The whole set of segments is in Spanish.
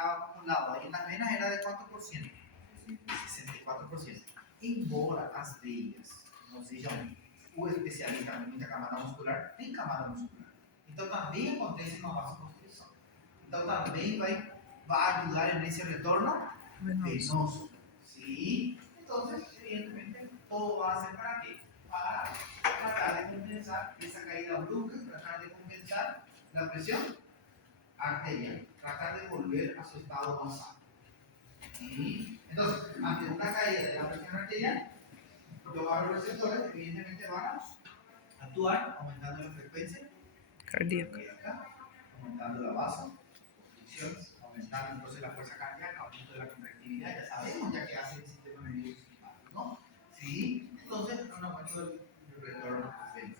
estaba acumulado ahí en las venas era de ¿cuánto por ciento? 64%. Embora as veias não sejam o especialista em muita camada muscular, tem camada muscular. Então também acontece uma vasoconstrição. Então também vai ayudar nesse retorno venoso. ¿Sí? Entonces, evidentemente, todo va a ser para qué? Para tratar de compensar esa caída brusca, tratar de compensar la presión arterial, tratar de volver a su estado basal. ¿Sí? Entonces, ante una caída de la presión arterial, los receptores evidentemente van a actuar aumentando la frecuencia cardíaca, aumentando la vasoconstricción, aumentando entonces la fuerza cardíaca, aumento de la contractividad, ya sabemos ya que hace el sistema nervioso simpático, ¿no? ¿Sí? Entonces, un aumento del retorno venoso.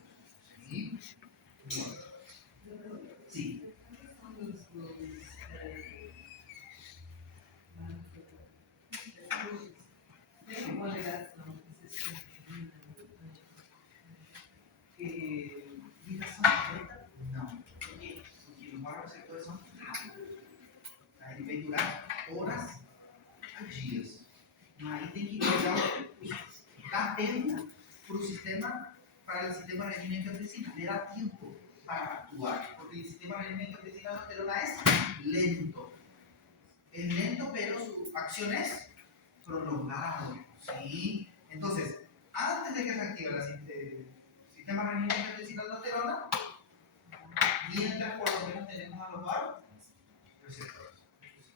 ¿Sí? Bueno. Sí. ¿Ligación directa? No. ¿Por qué? Porque los vasoreceptores son rápidos. Aí vai durar horas a dias. Aí tem que dar tempo para o sistema renina-angiotensina. Le da tiempo para actuar. Porque el sistema renina-angiotensina es lento. Es lento, pero su acción es prolongada. ¿Sí? Entonces, antes de que se active el sistema renina-angiotensina, mientras por lo menos tenemos a los vasoreceptores.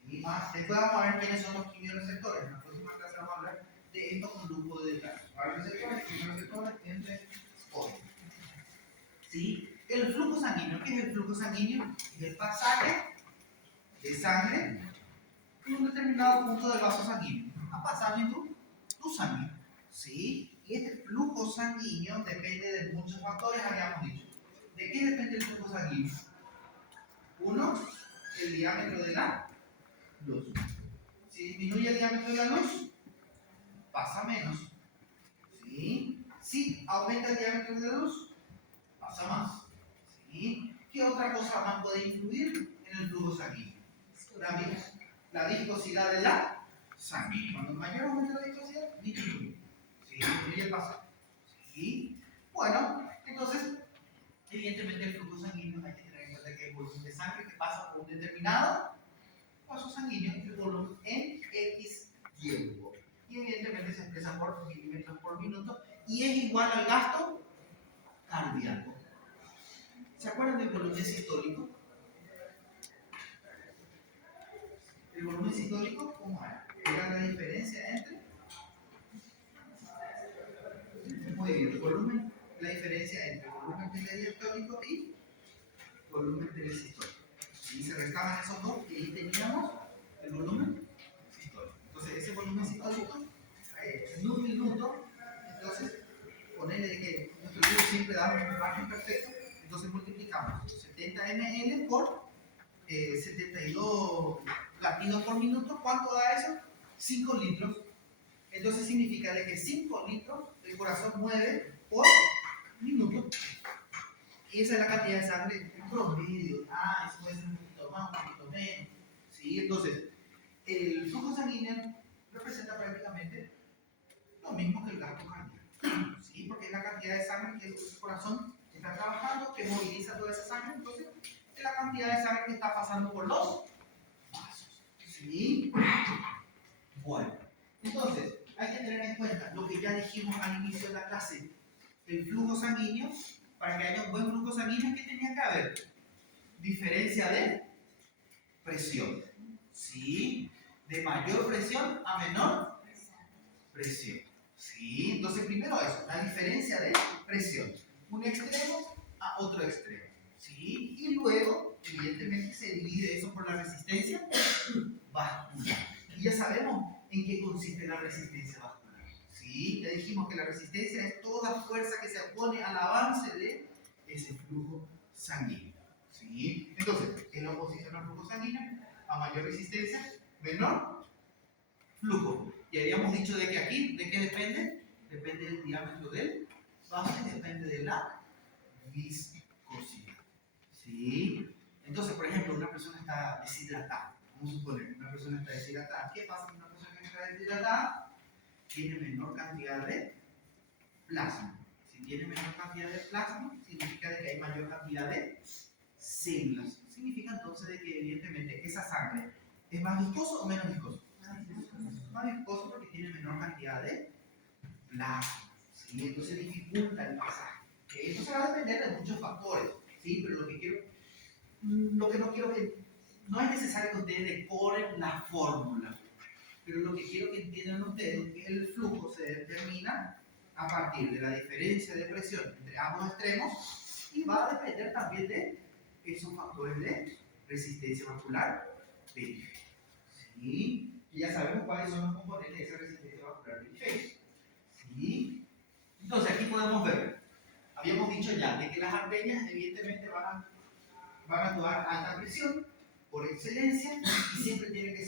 Y más, después vamos a ver quiénes son los quimioreceptores. En la próxima clase vamos a hablar de estos con grupo de detalles. Vasoreceptores, quimioreceptores, entre otros. ¿Sí? El flujo sanguíneo. ¿Qué es el flujo sanguíneo? Es el pasaje de sangre en un determinado punto del vaso sanguíneo. Ha pasado en tu sangre. ¿Sí? Y este flujo sanguíneo depende de muchos factores, habíamos dicho. ¿De qué depende el flujo sanguíneo? Uno, el diámetro de la luz. Si disminuye el diámetro de la luz, pasa menos. ¿Sí? Si aumenta el diámetro de la luz, pasa más. ¿Sí? ¿Qué otra cosa más puede influir en el flujo sanguíneo? La viscosidad de la sangre. Cuando mayor aumenta la viscosidad, disminuye. ¿Sí? Disminuye el pasaje. ¿Sí? Bueno, entonces, evidentemente el flujo sanguíneo hay que tener en cuenta que el volumen de sangre que pasa por un determinado vaso sanguíneo, el volumen en X tiempo. Y evidentemente se expresa por milímetros por minuto y es igual al gasto cardíaco. ¿Se acuerdan del volumen sistólico? El volumen sistólico, ¿cómo era? Era la diferencia entre. Muy bien, la diferencia entre volumen telediastólico y volumen telesistólico. Y se restaban esos dos y ahí teníamos el volumen sistólico. Entonces, ese volumen sistólico, en un minuto, entonces, ponerle que nuestro libro siempre da un margen perfecto, entonces multiplicamos 70 ml por 72 latidos por minuto. ¿Cuánto da eso? 5 litros. Entonces significa que 5 litros el corazón mueve por minuto. Y esa es la cantidad de sangre en promedio. Eso puede ser un poquito más, un poquito menos. ¿Sí? Entonces, el flujo sanguíneo representa prácticamente lo mismo que el gasto cardíaco. ¿Sí? Porque es la cantidad de sangre que el corazón está trabajando, que moviliza toda esa sangre. Entonces, es la cantidad de sangre que está pasando por los vasos. ¿Sí? Bueno, entonces, hay que tener en cuenta lo que ya dijimos al inicio de la clase. El flujo sanguíneo, para que haya un buen flujo sanguíneo, ¿qué tenía que haber? Diferencia de presión. ¿Sí? De mayor presión a menor presión. ¿Sí? Entonces, primero eso, la diferencia de presión. Un extremo a otro extremo. ¿Sí? Y luego, evidentemente, se divide eso por la resistencia vascular. Y ya sabemos en qué consiste la resistencia vascular. ¿Sí? Ya dijimos que la resistencia es toda fuerza que se opone al avance de ese flujo sanguíneo. ¿Sí? Entonces, en la oposición al flujo sanguíneo, a mayor resistencia, menor flujo. Y habíamos dicho de que aquí, ¿de qué depende? Depende del diámetro del vaso y depende de la viscosidad. ¿Sí? Entonces, por ejemplo, una persona está deshidratada. Vamos a suponer, persona está deshidratada. ¿Qué pasa con una persona que está deshidratada? Tiene menor cantidad de plasma. Si tiene menor cantidad de plasma, significa de que hay mayor cantidad de células. Significa entonces de que evidentemente esa sangre es más viscoso o menos viscoso. Más viscoso porque tiene menor cantidad de plasma. ¿Sí? Entonces dificulta el pasaje. Esto se va a depender de muchos factores. ¿Sí? Pero lo que no quiero que, no es necesario que ustedes decoren la fórmula. Pero lo que quiero que entiendan ustedes es que el flujo se determina a partir de la diferencia de presión entre ambos extremos y va a depender también de esos factores de resistencia vascular periférica. ¿Sí? Y ya sabemos cuáles son los componentes de esa resistencia vascular periférica. ¿Sí? Entonces aquí podemos ver, habíamos dicho ya de que las arterias evidentemente van a actuar a alta presión por excelencia y siempre tiene que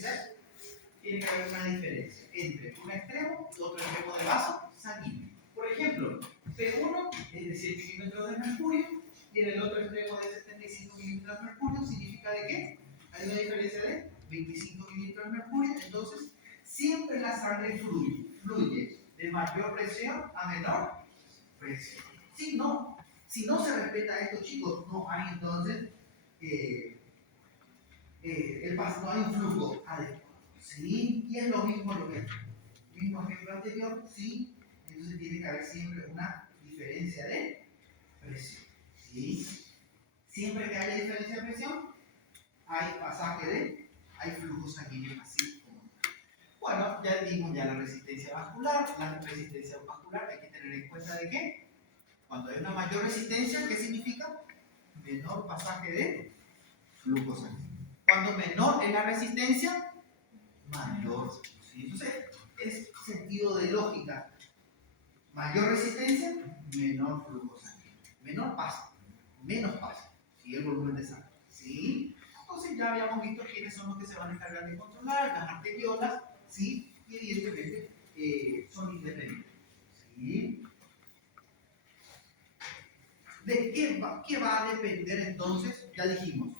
haber una diferencia entre un extremo y otro extremo del vaso sanguíneo. Por ejemplo, P1 es de 100 milímetros de mercurio y en el otro extremo de 75 milímetros de mercurio, significa de que hay una diferencia de 25 milímetros de mercurio, entonces siempre la sangre fluye de mayor presión a menor presión. Si no se respeta esto, chicos, no hay entonces no hay un flujo adecuado. ¿Sí? Y es lo mismo mismo ejemplo anterior, ¿sí? Entonces tiene que haber siempre una diferencia de presión. ¿Sí? Siempre que haya diferencia de presión, hay flujo sanguíneo así como. Bueno, ya vimos ya la resistencia vascular. La resistencia vascular hay que tener en cuenta de que cuando hay una mayor resistencia, ¿qué significa? Menor pasaje de flujo sanguíneo. Cuando menor es la resistencia, mayor. ¿Sí? Entonces, es sentido de lógica. Mayor resistencia, menor flujo sanguíneo. Menor paso, menos paso. ¿Sí? El volumen de sangre. ¿Sí? Entonces ya habíamos visto quiénes son los que se van a encargar de controlar, las arteriolas, ¿sí? Y evidentemente son independientes. ¿Sí? ¿De qué va a depender entonces? Ya dijimos,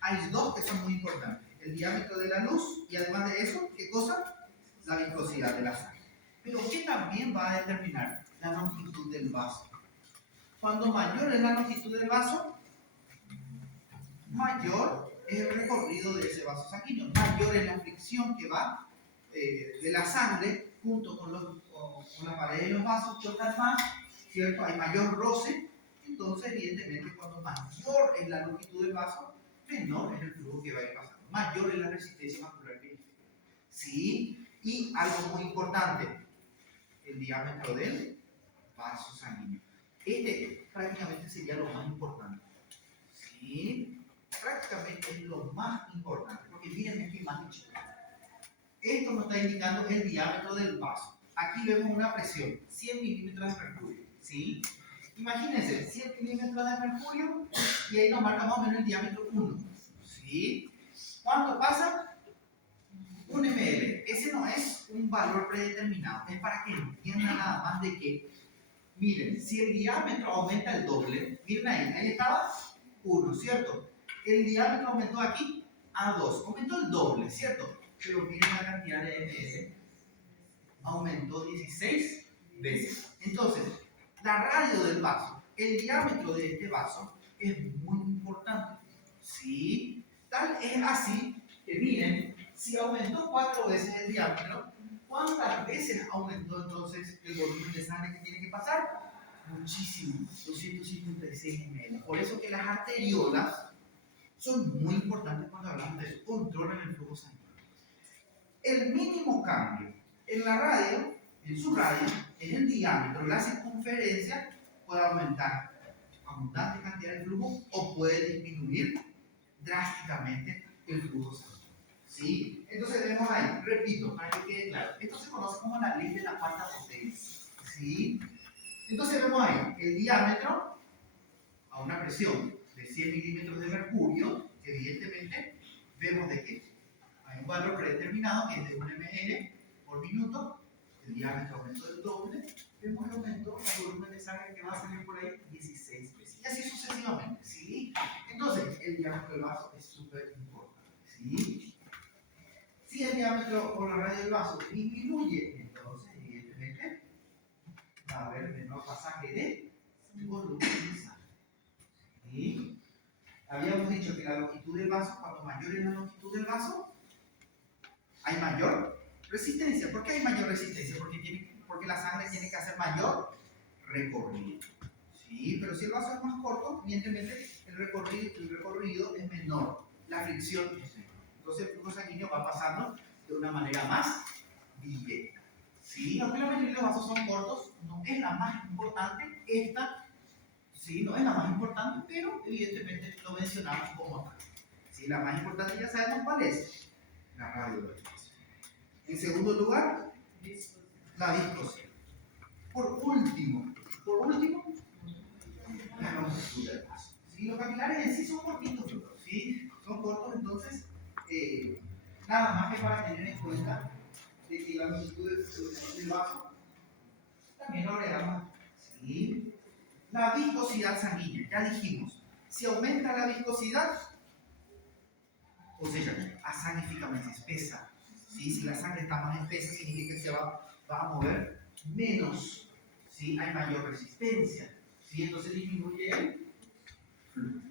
hay dos que son muy importantes. El diámetro de la luz y además de eso, ¿qué cosa? La viscosidad de la sangre. Pero ¿qué también va a determinar? La longitud del vaso. Cuando mayor es la longitud del vaso, mayor es el recorrido de ese vaso sanguíneo. Mayor es la fricción que va de la sangre junto con la pared de los vasos, chocan más, ¿cierto? Hay mayor roce. Entonces, evidentemente, cuando mayor es la longitud del vaso, menor es el flujo que va a ir pasando. Mayor es la resistencia vascular periférica. ¿Sí? Y algo muy importante, el diámetro del vaso sanguíneo. Este prácticamente sería lo más importante. ¿Sí? Prácticamente es lo más importante. Porque miren esta imagen, chicos. Esto nos está indicando el diámetro del vaso. Aquí vemos una presión, 100 milímetros de mercurio. ¿Sí? Imagínense, 100 milímetros de mercurio y ahí nos marca más o menos el diámetro 1. ¿Sí? ¿Cuánto pasa? 1 ml. Ese no es un valor predeterminado. Es para que entiendan nada más de que, miren, si el diámetro aumenta el doble, miren ahí estaba 1, ¿cierto? El diámetro aumentó aquí a 2, aumentó el doble, ¿cierto? Pero miren la cantidad de ml, aumentó 16 veces. Entonces, la radio del vaso, el diámetro de este vaso es muy importante. ¿Sí? Tal es así que miren, si aumentó 4 veces el diámetro, ¿cuántas veces aumentó entonces el volumen de sangre que tiene que pasar? Muchísimo, 256 ml. Por eso que las arteriolas son muy importantes cuando hablamos de eso, controlan el flujo sanguíneo. El mínimo cambio en la radio, en su radio, en el diámetro, la circunferencia, puede aumentar abundante cantidad de flujo o puede disminuir drásticamente el flujo sanguíneo. ¿Sí? Entonces vemos ahí, repito, para que quede claro, esto se conoce como la ley de la cuarta potencia. ¿Sí? Entonces vemos ahí el diámetro a una presión de 100 milímetros de mercurio, evidentemente vemos de que hay un valor predeterminado que es de 1 ml por minuto, el diámetro aumentó del doble, vemos que aumentó el volumen de sangre que va a salir por ahí 16 veces. Y así sucesivamente, ¿sí? Entonces, el diámetro del vaso es súper importante, ¿sí? Si el diámetro o la radio del vaso disminuye, entonces evidentemente va a haber menor pasaje de volumen de sangre. ¿Sí? Habíamos dicho que la longitud del vaso, cuanto mayor es la longitud del vaso, hay mayor resistencia. ¿Por qué hay mayor resistencia? Porque la sangre tiene que hacer mayor recorrido. ¿Sí? Pero si el vaso es más corto, evidentemente el recorrido es menor, la fricción es menor. Entonces el flujo sanguíneo va pasando de una manera más directa. ¿Sí? Aunque la mayoría de los vasos son cortos, no es la más importante esta. Sí, no es la más importante, pero evidentemente lo mencionamos como tal. Sí, la más importante ya sabemos cuál es, la radiodifusión. En segundo lugar, la viscosidad. Por último, la longitud del vaso. ¿Sí? Los capilares en sí son cortitos, ¿sí? Son cortos, entonces, nada más que para tener en cuenta de que la longitud del vaso también lo agregamos. ¿Sí? La viscosidad sanguínea, ya dijimos, si aumenta la viscosidad, o sea, asanguíficamente espesa. ¿Sí? Si la sangre está más espesa, significa que se va a mover menos. ¿Sí? Hay mayor resistencia. ¿Sí? Entonces disminuye el flujo.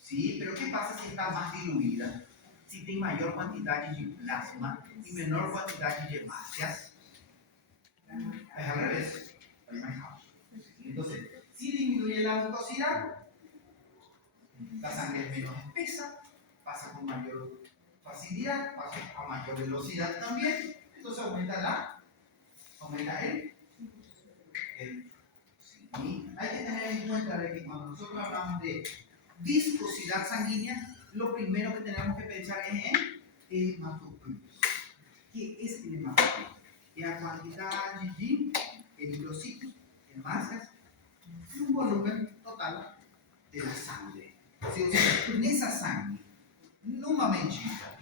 ¿Sí? Pero ¿qué pasa si está más diluida? Si tiene mayor cantidad de plasma y menor cantidad de hemácias, es al revés. Entonces, si disminuye la viscosidad, la sangre es menos espesa, pasa con mayor facilidad, pasa a mayor velocidad también, entonces aumenta el sí. Hay que tener en cuenta de que cuando nosotros hablamos de viscosidad sanguínea, lo primero que tenemos que pensar es en hematocritos. ¿Qué es el hematocrito? Es la cantidad de eritrocitos, hemácias, y un volumen total de la sangre. ¿Sí? O sea, nessa sangue, numa medida,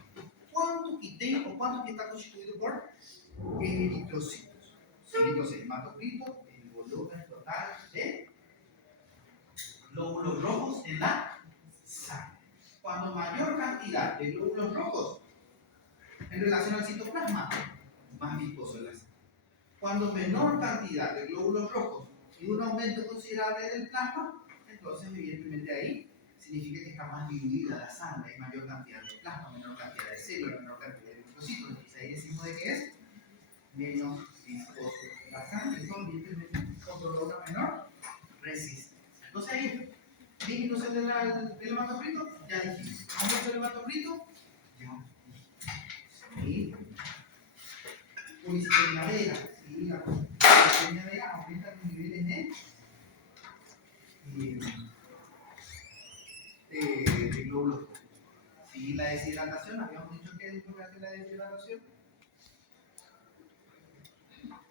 quanto que tem ou quanto que está constituído por eritrocitos. ¿Sí? Entonces, hematocrito, el volumen total de glóbulos rojos en la sangre. Cuando mayor cantidad de glóbulos rojos en relación al citoplasma, más viscoso es la sangre. Cuando menor cantidad de glóbulos rojos y un aumento considerable del plasma, entonces evidentemente ahí significa que está más diluida la sangre, hay mayor cantidad de plasma, menor cantidad de células, menor cantidad de eritrocitos. Entonces ahí decimos de qué es menos viscoso la sangre, entonces evidentemente controla una menor resistencia. Entonces ahí, disminución del hematocrito, ya dijimos. Aumento del hematocrito, ya dijimos. ¿Sí? Polisistemia vera, ¿sí? La polisistemia vera aumenta los niveles de glóbulos rojos. ¿Sí? La deshidratación, habíamos dicho que es lo que hace la deshidratación.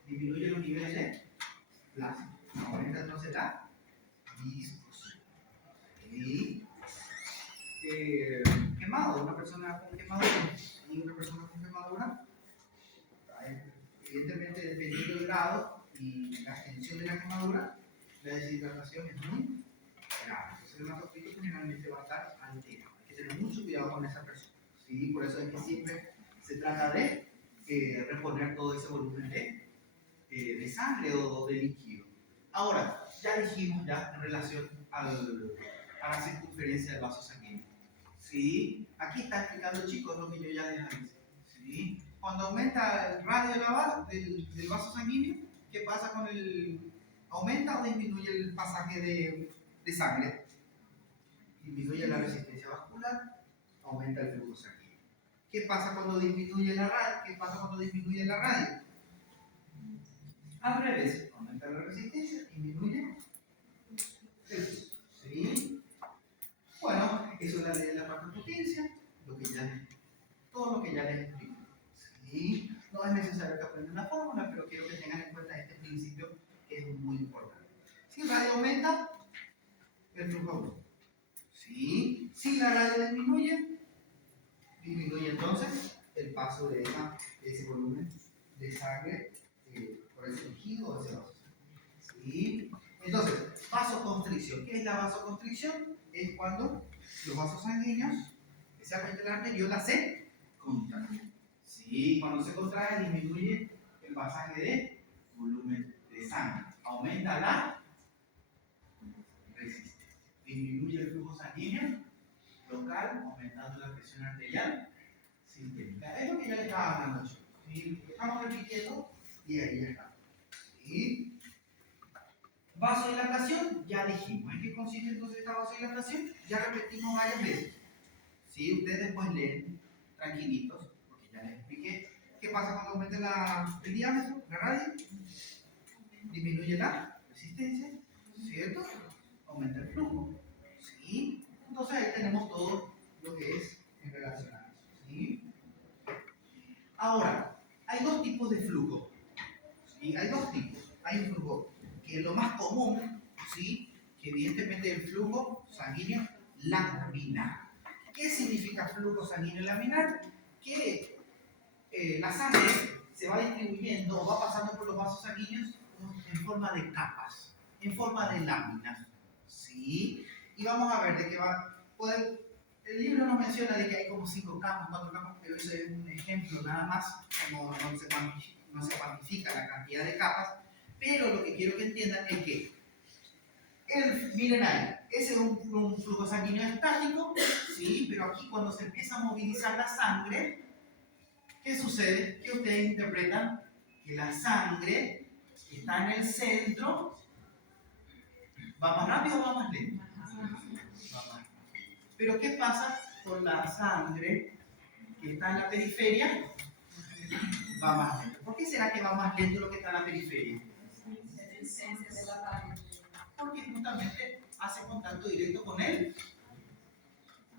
Disminuye los niveles de plasma. Aumenta entonces la viscosidad. ¿Sí? Quemado, una persona con quemadura y una persona con quemadura, evidentemente dependiendo del grado y la extensión de la quemadura, la deshidratación es muy grave. Entonces el hematocrito generalmente va a estar alterado. Hay que tener mucho cuidado con esa persona. ¿Sí? Por eso es que siempre se trata de reponer todo ese volumen de sangre o de líquido. Ahora, ya dijimos en relación a la circunferencia del vaso sanguíneo. ¿Sí? Aquí está explicando, chicos, lo que yo ya les avisé. ¿Sí? Cuando aumenta el radio del vaso sanguíneo, ¿qué pasa con el... ¿Aumenta o disminuye el pasaje de sangre? Disminuye la resistencia vascular, aumenta el flujo sanguíneo. ¿Qué pasa cuando disminuye la radio? ¿Qué pasa cuando disminuye la radio? Al revés, aumenta la resistencia, disminuye el flujo. ¿Sí? Bueno, eso es la ley de la potencia, todo lo que ya les explico. ¿Sí? No es necesario que aprendan la fórmula, pero quiero que tengan en cuenta este principio que es muy importante. Si el radio aumenta, el flujo aumenta. ¿Sí? Si la radio disminuye entonces el paso de ese volumen de sangre por ese tejido o ese vaso. ¿Sí? Entonces, vasoconstricción. ¿Qué es la vasoconstricción? Es cuando los vasos sanguíneos, especialmente la arteriola, se contraen. ¿Sí? ¿Sí? Cuando se contrae, disminuye el pasaje de volumen de sangre. Aumenta la resistencia. Disminuye el flujo sanguíneo local, aumentando la presión arterial sistémica. Es lo que ya le estaba hablando, chicos. ¿Sí? Estamos repitiendo y ahí ya está. ¿Sí? Vasodilatación, ya dijimos. ¿En qué consiste entonces esta vasodilatación? Ya repetimos varias veces. ¿Sí? Ustedes después leen tranquilitos, porque ya les expliqué. ¿Qué pasa cuando aumenta el diámetro, la radio? Disminuye la resistencia, ¿cierto? Aumenta el flujo. ¿Sí? Entonces ahí tenemos todo lo que es en relación a eso. ¿Sí? Ahora, hay dos tipos de flujo. ¿Sí? Hay dos tipos. Hay un flujo que es lo más común, ¿sí? Que evidentemente es el flujo sanguíneo laminar. ¿Qué significa flujo sanguíneo laminar? Que la sangre se va distribuyendo o va pasando por los vasos sanguíneos en forma de capas, en forma de láminas. ¿Sí? Y vamos a ver de qué va. El libro nos menciona de que hay como 5 capas, 4 capas, pero eso es un ejemplo nada más, como no se cuantifica la cantidad de capas, pero lo que quiero que entiendan es que, miren ahí, ese es un flujo sanguíneo estático, ¿sí? Pero aquí cuando se empieza a movilizar la sangre, ¿qué sucede? Que ustedes interpretan que la sangre que está en el centro va más rápido o va más lento. Va más rápido. Pero ¿qué pasa con la sangre que está en la periferia? Va más lento. ¿Por qué será que va más lento lo que está en la periferia? Porque justamente hace contacto directo con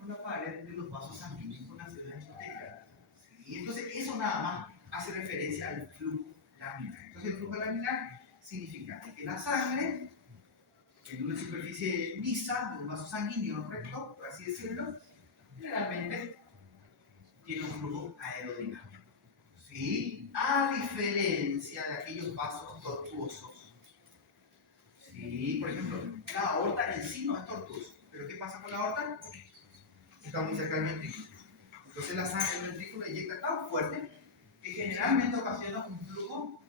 la pared de los vasos sanguíneos, con las células endoteliales. Y entonces eso nada más hace referencia al flujo laminar. Entonces el flujo laminar significa que la sangre en una superficie lisa de un vaso sanguíneo recto, por así decirlo, generalmente tiene un flujo aerodinámico. ¿Sí? A diferencia de aquellos vasos tortuosos. ¿Sí? Por ejemplo, la aorta en sí no es tortuoso. ¿Pero qué pasa con la aorta? Está muy cerca del ventrículo. Entonces la sangre del ventrículo inyecta tan fuerte que generalmente ocasiona un flujo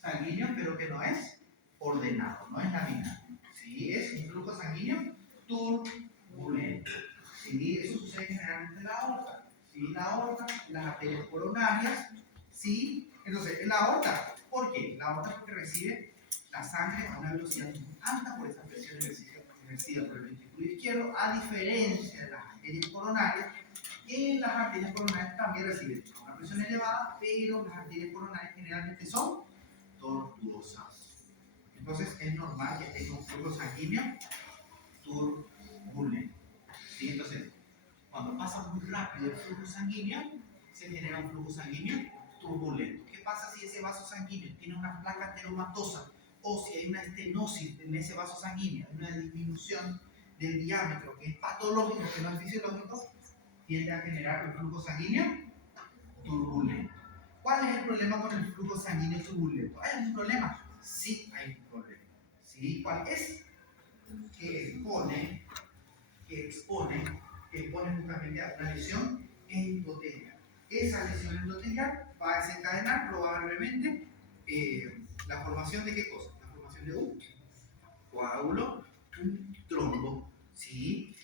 sanguíneo, pero que no es ordenado, no es laminar. ¿Sí? Es un flujo sanguíneo turbulento. ¿Sí? Eso sucede generalmente en la aorta. ¿Sí? La aorta, las arterias coronarias. ¿Sí? Entonces, en la aorta, ¿por qué? La aorta porque recibe la sangre a una velocidad muy alta por esa presión ejercida por el ventrículo izquierdo, a diferencia de las arterias coronarias, que las arterias coronarias también reciben una presión elevada, pero las arterias coronarias generalmente son tortuosas. Entonces es normal que tenga un flujo sanguíneo turbulento. ¿Sí? Entonces, cuando pasa muy rápido el flujo sanguíneo, se genera un flujo sanguíneo turbulento. ¿Qué pasa si ese vaso sanguíneo tiene una placa ateromatosa o si hay una estenosis en ese vaso sanguíneo, una disminución del diámetro que es patológico, que no es fisiológico? Tiende a generar un flujo sanguíneo turbulento. ¿Cuál es el problema con el flujo sanguíneo turbulento? ¿Hay un problema? Sí, hay un problema. ¿Sí? ¿Cuál es? Que expone justamente a una lesión endotelial. Esa lesión endotelial va a desencadenar probablemente la formación de ¿qué cosa? La formación de un coágulo, un trombo, ¿sí?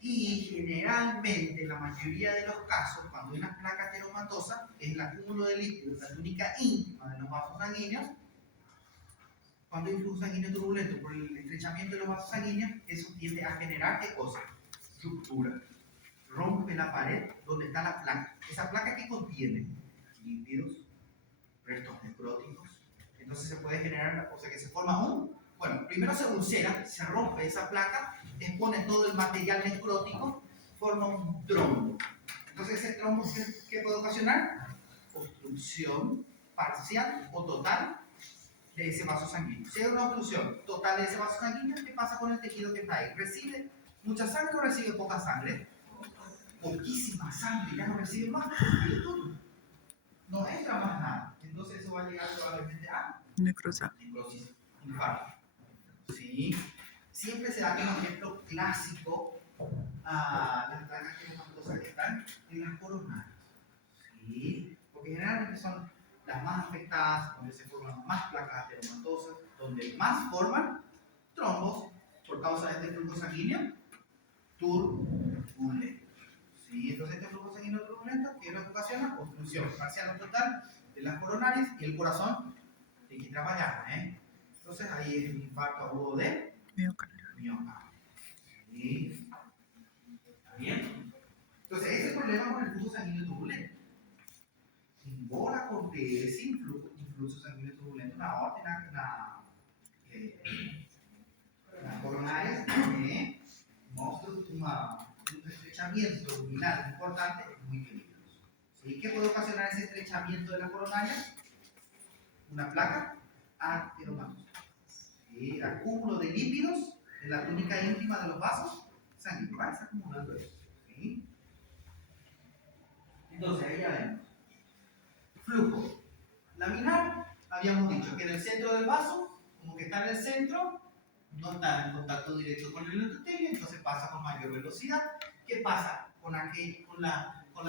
Y generalmente, en la mayoría de los casos, cuando hay una placa ateromatosa, es el acúmulo de líquidos, la túnica íntima de los vasos sanguíneos. Cuando hay un flujo sanguíneo turbulento por el estrechamiento de los vasos sanguíneos, eso tiende a generar ¿qué cosa? Ruptura. Rompe la pared donde está la placa. Esa placa que contiene lípidos, restos necróticos. Entonces se puede generar, o sea que se forma bueno, primero se ulcera, se rompe esa placa, expone todo el material necrótico, forma un trombo. Entonces ese trombo, ¿qué puede ocasionar? Obstrucción parcial o total de ese vaso sanguíneo. Si hay una obstrucción total de ese vaso sanguíneo, ¿qué pasa con el tejido que está ahí? ¿Recibe mucha sangre o recibe poca sangre? Poquísima sangre, ya no recibe más, no entra más nada. Entonces eso va a llegar probablemente a necrosis, infarto. ¿Sí? Siempre se da como ejemplo clásico a las placas que están en las coronarias. ¿sí? Porque generalmente son las más afectadas, donde se forman más placas ateromatosas, donde más forman trombos por causa de este flujo sanguíneo turbulento. ¿Sí? Entonces este flujo sanguíneo turbulento, ¿qué es lo que ocasiona? Obstrucción parcial o total de las coronarias y el corazón tiene que trabajar, ¿eh? Entonces ahí es un infarto agudo de miocardio. ¿Sí? ¿Está bien? Entonces ese es el problema con el flujo sanguíneo turbulento. Embora acontece influjo sanguíneo turbulento na aorta nas coronarias, mostra un estrechamiento luminal importante, es muy peligroso. ¿Sí? ¿Qué puede ocasionar ese estrechamiento de la coronaria? Una placa ateromatosa. ¿Sí? Acúmulo de lípidos en la túnica íntima de los vasos sanguíneos. Va acumulando eso. ¿Sí? Entonces, ahí ya vemos. Flujo laminar, habíamos dicho que en el centro del vaso, como que está en el centro, no está en contacto directo con el endotelio, entonces pasa con mayor velocidad. ¿Qué pasa con la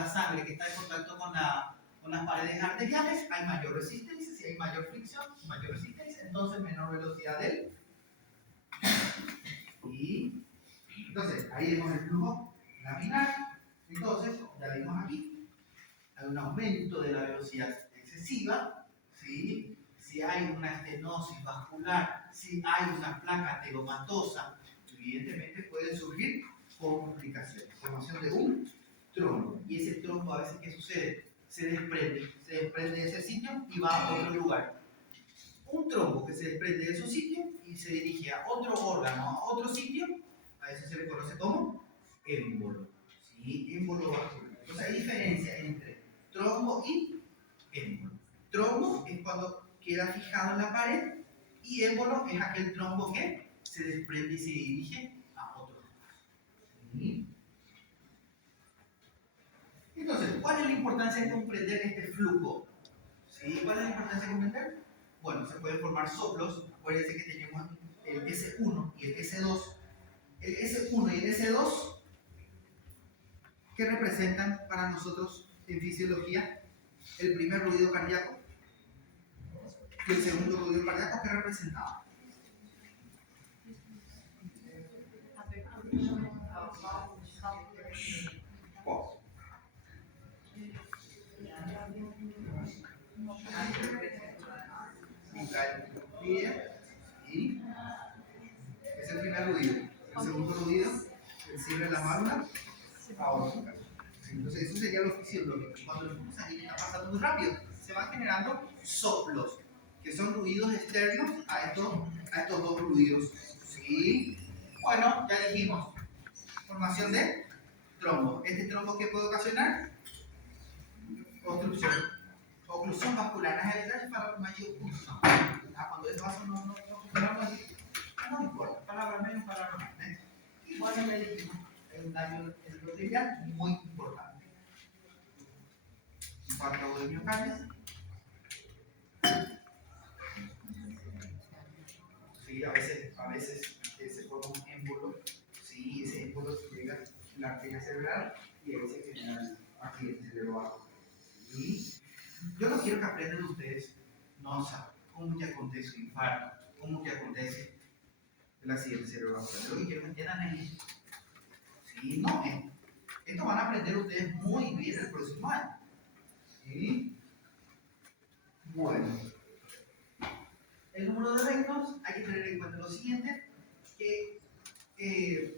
sangre que está en contacto con las paredes arteriales? Hay mayor resistencia, si hay mayor fricción, mayor resistencia, entonces menor velocidad del. Y entonces, ahí vemos el flujo laminar. Entonces, ya vimos aquí, hay un aumento de la velocidad excesiva, ¿sí? Si hay una estenosis vascular, si hay una placa ateromatosa, evidentemente pueden surgir complicaciones, formación de un trombo. Y ese trombo a veces, ¿qué sucede? Se desprende de ese sitio y va a otro lugar. Un trombo que se desprende de su sitio y se dirige a otro órgano, a otro sitio, a eso se le conoce como émbolo. ¿Sí? Émbolo vascular. Entonces hay diferencia entre trombo y émbolo. Trombo es cuando queda fijado en la pared y émbolo es aquel trombo que se desprende y se dirige a otro lugar. ¿Sí? Entonces, ¿cuál es la importancia de comprender este flujo? ¿Sí? ¿Cuál es la importancia de comprender? Bueno, se pueden formar soplos. Acuérdense que tenemos el S1 y el S2. El S1 y el S2, ¿qué representan para nosotros en fisiología? El primer ruido cardíaco y el segundo ruido cardíaco, ¿qué representaba? Wow. Y es el primer ruido. El segundo ruido, el cierre de la válvula aórtica. Entonces, eso sería lo fisiológico. Cuando el flujo sanguíneo está pasando muy rápido, se van generando soplos, que son ruidos externos a estos dos ruidos. ¿Sí? Bueno, ya dijimos, formación de trombo. ¿Este trombo qué puede ocasionar? Obstrucción. Oclusión vascular. Es el detalle para mayor oclusión. Cuando el vaso no no importa, palabra menos, palabra más. Y bueno, ya dijimos, es un daño endotelial muy importante. Infarto de miocardio. Sí, a veces se forma un émbolo. Sí, ese émbolo llega a la arteria cerebral y a veces genera un accidente cerebral. Y yo no quiero que aprendan ustedes, no saben cómo que acontece un infarto, cómo que acontece el accidente cerebrovascular. Lo que quiero que entiendan es, sí, no, esto van a aprender ustedes muy bien el próximo año. ¿Sí? Bueno, el número de reinos, hay que tener en cuenta lo siguiente, que es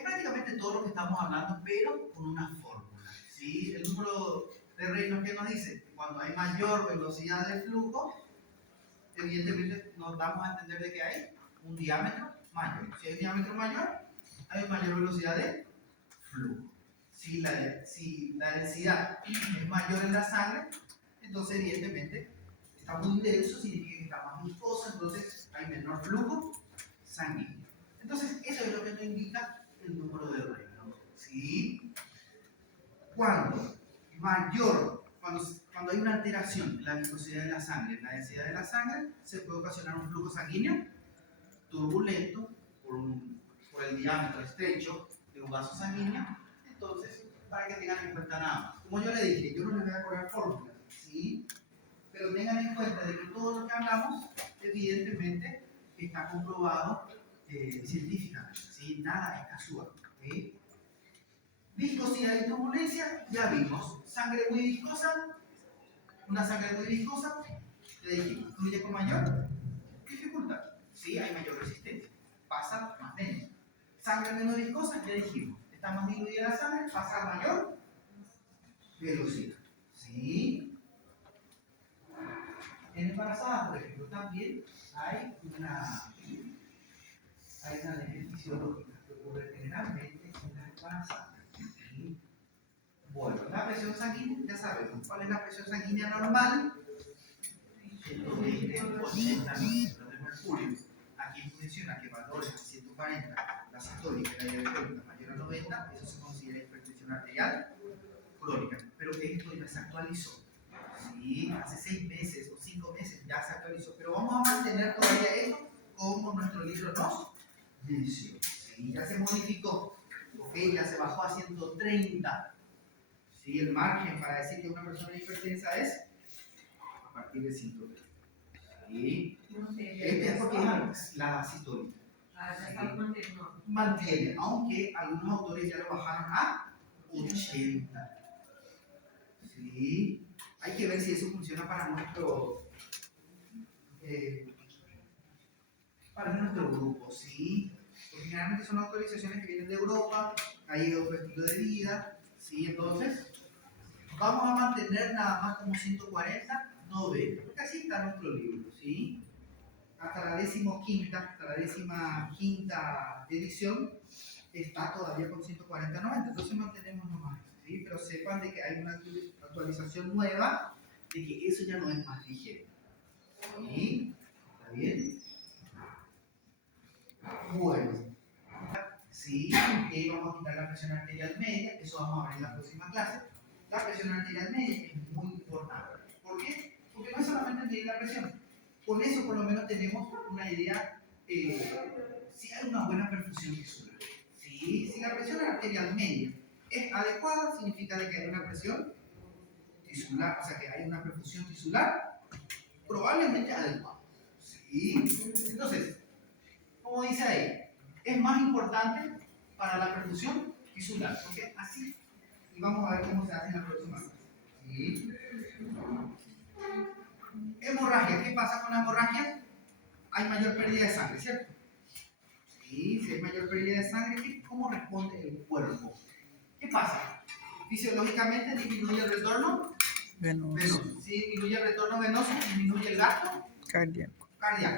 prácticamente todo lo que estamos hablando, pero con una fórmula. ¿Sí? El número de reinos que nos dice, cuando hay mayor velocidad de flujo, evidentemente nos damos a entender de que hay un diámetro mayor. Si hay un diámetro mayor, hay mayor velocidad de flujo. Si la densidad es mayor en la sangre, entonces evidentemente está muy denso, significa que está más viscosa, entonces hay menor flujo sanguíneo. Entonces eso es lo que nos indica el número de reinos. ¿Sí? Cuando hay una alteración en la viscosidad de la sangre, en la densidad de la sangre, se puede ocasionar un flujo sanguíneo turbulento por el diámetro estrecho de un vaso sanguíneo. Entonces, para que tengan en cuenta nada más, como yo le dije, yo no les voy a cobrar fórmulas, ¿sí? Pero tengan en cuenta de que todo lo que hablamos, evidentemente, está comprobado científicamente, ¿sí? Nada es casual, ¿sí? Viscosidad y turbulencia, ya vimos. Sangre muy viscosa, una sangre muy viscosa, le dijimos, fluye con mayor dificultad, ¿sí? Hay mayor resistencia, pasa más lento. Sangre menos viscosa, ya dijimos, está más diluida la sangre, pasa a mayor velocidad, ¿sí? En embarazadas, por ejemplo, también hay una ley fisiológica que ocurre generalmente en las embarazadas. ¿Sí? Bueno, la presión sanguínea, ya sabemos, ¿cuál es la presión sanguínea normal? 120, 80 milímetros de mercurio. Aquí menciona que valores de 140, la sistólica y la diastólica mayor a 90, eso se considera hipertensión arterial crónica. Pero esto ya se actualizó. Sí, hace 6 meses o 5 meses ya se actualizó. Pero vamos a mantener todavía esto como nuestro libro nos menciona. Sí, ya se modificó. Ok, ya se bajó a 130. Sí, el margen para decir que una persona hipertensa es a partir de 130. ¿Sí? Este es porque es la sistólica. ¿Sí? Mantiene, aunque algunos autores ya lo bajaron a 80. ¿Sí? Hay que ver si eso funciona para nuestro grupo, ¿sí? Porque generalmente son autorizaciones que vienen de Europa, hay otro estilo de vida, ¿sí? Entonces, vamos a mantener nada más como 140, 90, porque así está nuestro libro, ¿sí? Hasta la 15ª edición está todavía con 140, 90, entonces mantenemos nomás, ¿sí? Pero sepan de que hay una actualización nueva, de que eso ya no es más ligero, ¿sí? ¿Está bien? Bueno, sí, vamos a quitar la presión arterial media, eso vamos a ver en la próxima clase. La presión arterial media es muy importante. ¿Por qué? Porque no es solamente medir la presión. Con eso por lo menos tenemos una idea si hay una buena perfusión tisular. ¿Sí? Si la presión arterial media es adecuada, significa de que hay una presión tisular, o sea que hay una perfusión tisular probablemente adecuada. ¿Sí? Entonces, como dice ahí, es más importante para la perfusión tisular, porque así, y vamos a ver cómo se hace en la próxima clase. ¿Sí? Hemorragia, ¿qué pasa con la hemorragia? Hay mayor pérdida de sangre, ¿cierto? Sí, si hay mayor pérdida de sangre, ¿cómo responde el cuerpo? ¿Qué pasa? Fisiológicamente disminuye el retorno venoso. Si disminuye el retorno venoso, disminuye el gasto cardíaco.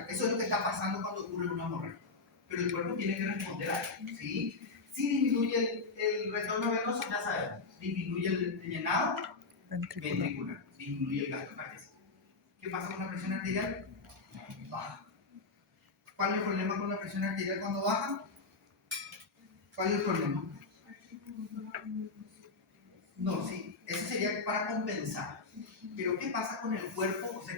Eso es lo que está pasando cuando ocurre una hemorragia. Pero el cuerpo tiene que responder a eso, ¿sí? Si disminuye el retorno venoso, ya sabemos, disminuye el llenado ventricular, disminuye el gasto cardíaco. ¿Qué pasa con la presión arterial? Baja. ¿Cuál es el problema con la presión arterial cuando baja? ¿Cuál es el problema? No, sí, eso sería para compensar. Pero ¿qué pasa con el cuerpo? O sea,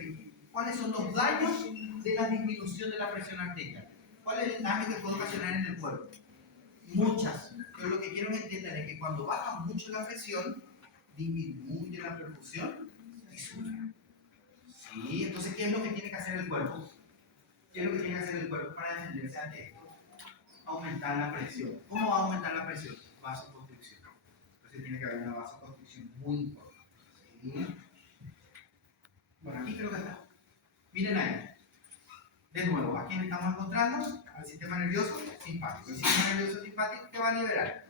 ¿cuáles son los daños de la disminución de la presión arterial? ¿Cuál es el daño que puede ocasionar en el cuerpo? Muchas. Pero lo que quiero que entiendan es que cuando baja mucho la presión, disminuye la perfusión tisular. Sí, entonces, ¿qué es lo que tiene que hacer el cuerpo? ¿Qué es lo que tiene que hacer el cuerpo para defenderse ante esto? Aumentar la presión. ¿Cómo va a aumentar la presión? Vasoconstricción. Entonces tiene que haber una vasoconstricción muy importante. ¿Sí? Bueno, aquí creo que está. Miren ahí. De nuevo, ¿a quién estamos encontrando? Al sistema nervioso simpático. El sistema nervioso simpático, ¿qué va a liberar?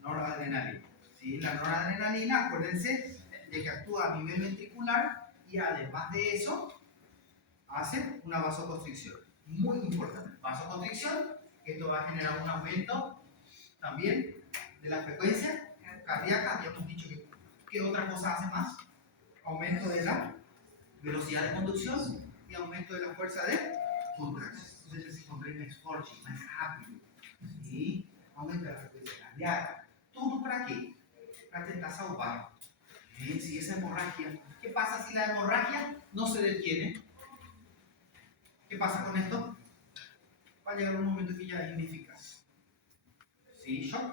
Noradrenalina. ¿Sí? La noradrenalina, acuérdense de que actúa a nivel ventricular y además de eso, hace una vasoconstricción. Muy importante. Vasoconstricción, esto va a generar un aumento también de la frecuencia cardíaca. Habíamos dicho que ¿qué otra cosa hace más? Aumento de la velocidad de conducción y aumento de la fuerza de contracción. Entonces se contrae más fuerte, más rápido. ¿Sí? Aumenta la frecuencia cardíaca. ¿Todo para qué? Para tentar salvar. Si esa hemorragia, ¿qué pasa si la hemorragia no se detiene? ¿Qué pasa con esto? Va a llegar un momento que ya es ineficaz. ¿Sí? Shock.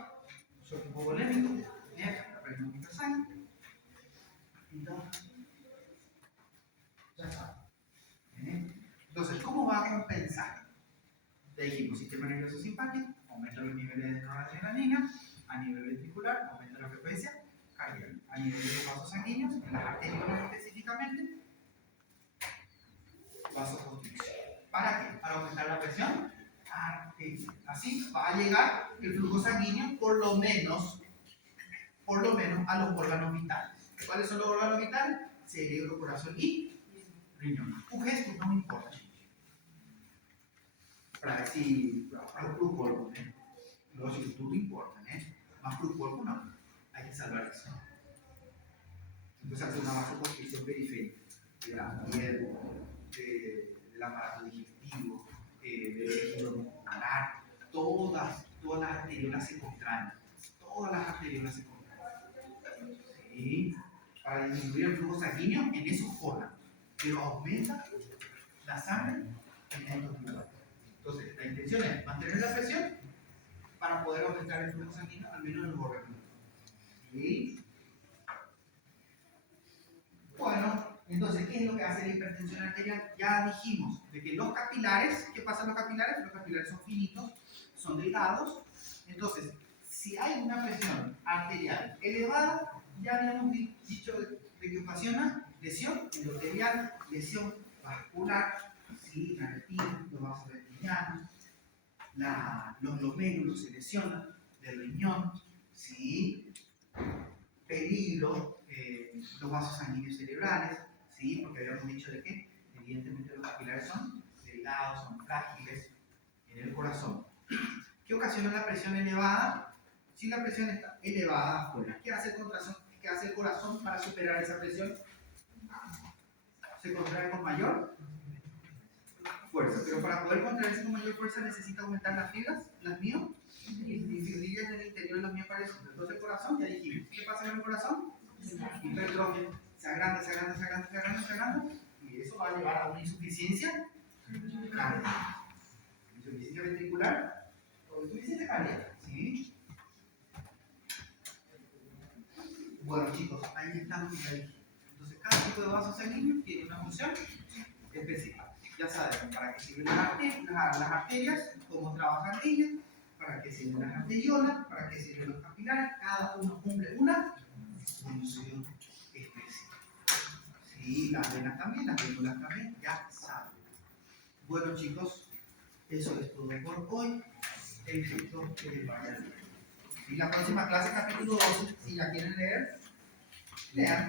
Shock hipovolémico. La presión de sangre. Entonces, ya está. Entonces, ¿cómo va a compensar? Ya dijimos, sistema nervioso simpático, aumenta los niveles de noradrenalina, a nivel ventricular, aumenta la frecuencia cardíaca, a nivel de los vasos sanguíneos, en las arterias específicamente, vasoconstricción. ¿Para qué? Para aumentar la presión arterial. Así va a llegar el flujo sanguíneo por lo menos a los órganos vitales. ¿Cuáles son los órganos vitales? Cerebro, corazón y riñón. Un gesto no me importa. Para decir, para el cuerpo, los tú no importan, más para el cuerpo no. Hay que salvar eso. Entonces hace una vasoconstricción periférica de la piel, del aparato digestivo, del tejido muscular, todas las arteriolas se contraen. Todas las arteriolas se contraen. ¿Sí? Para disminuir el flujo sanguíneo en esos órganos, pero aumenta la sangre en estos lugares. Entonces, la intención es mantener la presión para poder aumentar el flujo sanguíneo al menos en los órganos. ¿Sí? Bueno, entonces, ¿qué es lo que hace la hipertensión arterial? Ya dijimos de que los capilares, ¿qué pasa en los capilares? Los capilares son finitos, son delgados. Entonces, si hay una presión arterial elevada, ya habíamos dicho de que ocasiona lesión endotelial, lesión vascular, ¿sí? La retina, los vasos retinianos, los glomérulos se lesionan del riñón, ¿sí? Peligro, los vasos sanguíneos cerebrales, ¿sí? Porque habíamos dicho de que evidentemente los capilares son delgados, son frágiles en el corazón. ¿Qué ocasiona la presión elevada? Si la presión está elevada afuera, ¿qué hace el corazón para superar esa presión? Se contrae con mayor fuerza, pero para poder contraerse con mayor fuerza necesita aumentar las fibras, las miofibrilas en el interior de las mioparesis. Entonces el corazón, ya dijimos, ¿qué pasa con el corazón? Hipertrofia, se agranda, y eso va a llevar a una insuficiencia cardíaca. Insuficiencia ventricular o insuficiencia cardíaca, ¿sí? Bueno chicos, ahí estamos. Entonces cada tipo de vaso sanguíneo tiene una función específica. Ya saben para qué sirven las arterias, cómo trabajan ellas, para qué sirven las arteriolas, para qué sirven los capilares, cada uno cumple una función específica. Sí, las venas también, las vénulas también, ya saben. Bueno chicos, eso es todo por hoy. Éxito que les vaya bien. Y la próxima clase, capítulo 12, si la quieren leer, lean.